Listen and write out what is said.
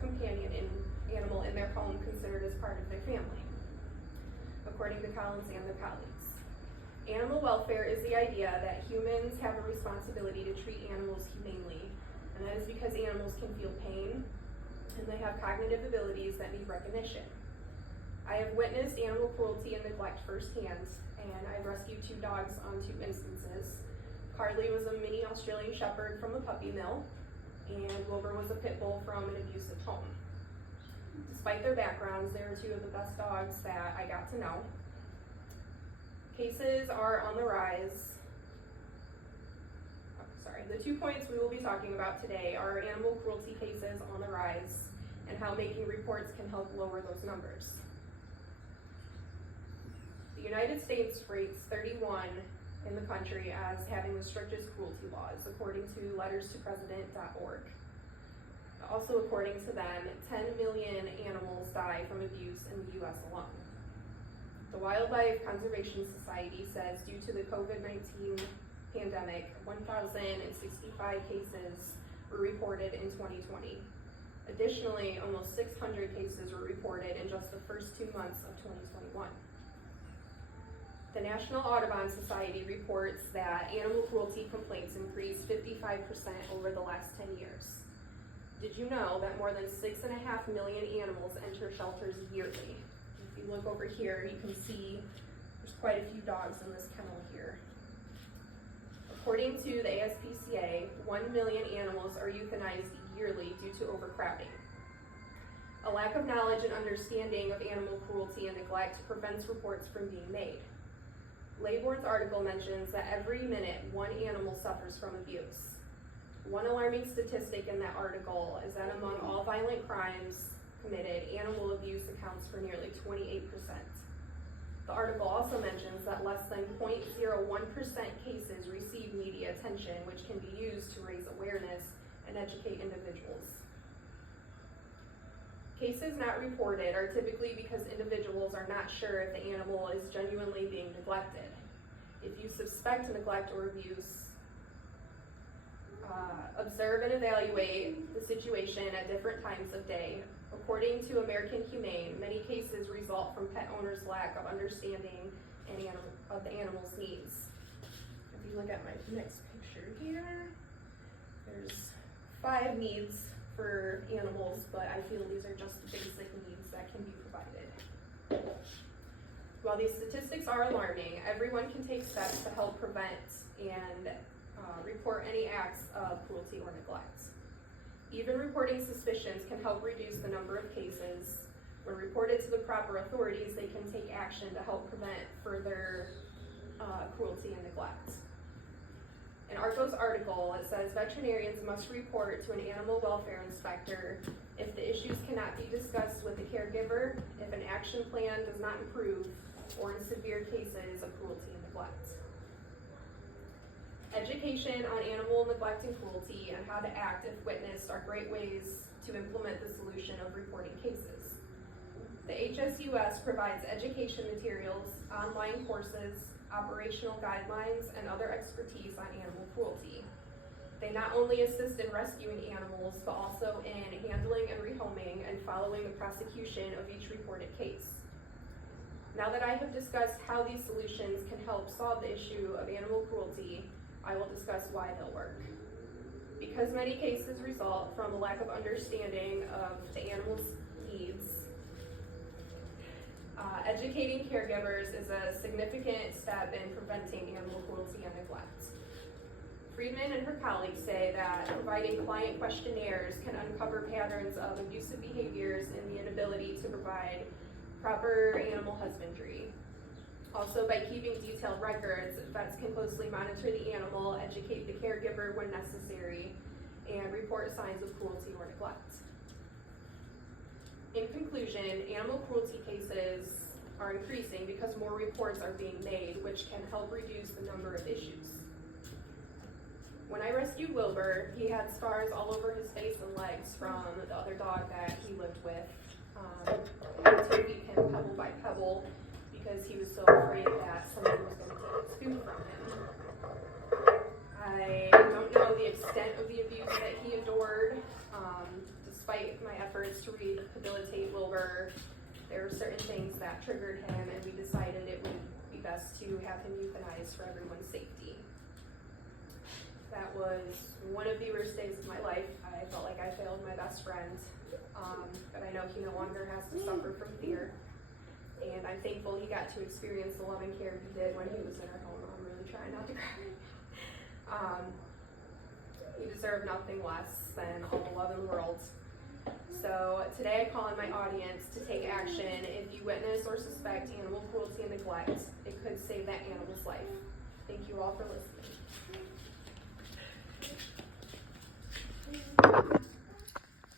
companion animal in their home considered as part of their family, according to Collins and their colleagues. Animal welfare is the idea that humans have a responsibility to treat animals humanely, and that is because animals can feel pain and they have cognitive abilities that need recognition. I have witnessed animal cruelty and neglect firsthand, and I've rescued 2 dogs on 2 instances. Carly was a mini Australian Shepherd from a puppy mill, and Wilbur was a pit bull from an abusive home. Despite their backgrounds, they were 2 of the best dogs that I got to know. Cases are on the rise. The 2 points we will be talking about today are animal cruelty cases on the rise and how making reports can help lower those numbers. The United States rates 31 in the country as having the strictest cruelty laws, according to letterstopresident.org. Also, according to them, 10 million animals die from abuse in the U.S. alone. The Wildlife Conservation Society says due to the COVID-19 pandemic, 1,065 cases were reported in 2020. Additionally, almost 600 cases were reported in just the first 2 months of 2021. The National Audubon Society reports that animal cruelty complaints increased 55% over the last 10 years. Did you know that more than 6.5 million animals enter shelters yearly? If you look over here, you can see there's quite a few dogs in this kennel here. According to the ASPCA, 1 million animals are euthanized yearly due to overcrowding. A lack of knowledge and understanding of animal cruelty and neglect prevents reports from being made. Laybourne's article mentions that every minute 1 animal suffers from abuse. One alarming statistic in that article is that among all violent crimes committed, animal abuse accounts for nearly 28%. The article also mentions that less than 0.01% cases receive media attention, which can be used to raise awareness and educate individuals. Cases not reported are typically because individuals are not sure if the animal is genuinely being neglected. If you suspect neglect or abuse, observe and evaluate the situation at different times of day. According to American Humane, many cases result from pet owners' lack of understanding of the animal's needs. If you look at my next picture here, there's 5 needs for animals, but I feel these are just the basic needs that can be provided. While these statistics are alarming, everyone can take steps to help prevent and report any acts of cruelty or neglect. Even reporting suspicions can help reduce the number of cases. When reported to the proper authorities, they can take action to help prevent further cruelty and neglect. In ARCO's article, it says veterinarians must report to an animal welfare inspector if the issues cannot be discussed with the caregiver, if an action plan does not improve, or in severe cases of cruelty and neglect. Education on animal neglect and cruelty and how to act if witnessed are great ways to implement the solution of reporting cases. The HSUS provides education materials, online courses, operational guidelines, and other expertise on animal cruelty. They not only assist in rescuing animals, but also in handling and rehoming and following the prosecution of each reported case. Now that I have discussed how these solutions can help solve the issue of animal cruelty, I will discuss why they'll work. Because many cases result from a lack of understanding of the animal's needs, educating caregivers is a significant step in preventing animal cruelty and neglect. Friedman and her colleagues say that providing client questionnaires can uncover patterns of abusive behaviors and the inability to provide proper animal husbandry. Also, by keeping detailed records, vets can closely monitor the animal, educate the caregiver when necessary, and report signs of cruelty or neglect. In conclusion, animal cruelty cases are increasing because more reports are being made, which can help reduce the number of issues. When I rescued Wilbur, he had scars all over his face and legs from the other dog that he lived with. I had to feed him pebble by pebble because he was so afraid that someone was going to take his food from him. I don't know the extent of the abuse that he endured. despite my efforts to rehabilitate Wilbur, there were certain things that triggered him, and we decided it would be best to have him euthanized for everyone's safety. That was one of the worst days of my life. I felt like I failed my best friend, but I know he no longer has to suffer from fear. And I'm thankful he got to experience the love and care he did when he was in our home. I'm really trying not to cry. He deserved nothing less than all the love in the world. So today I call on my audience to take action. If you witness or suspect animal cruelty and neglect, it could save that animal's life. Thank you all for listening.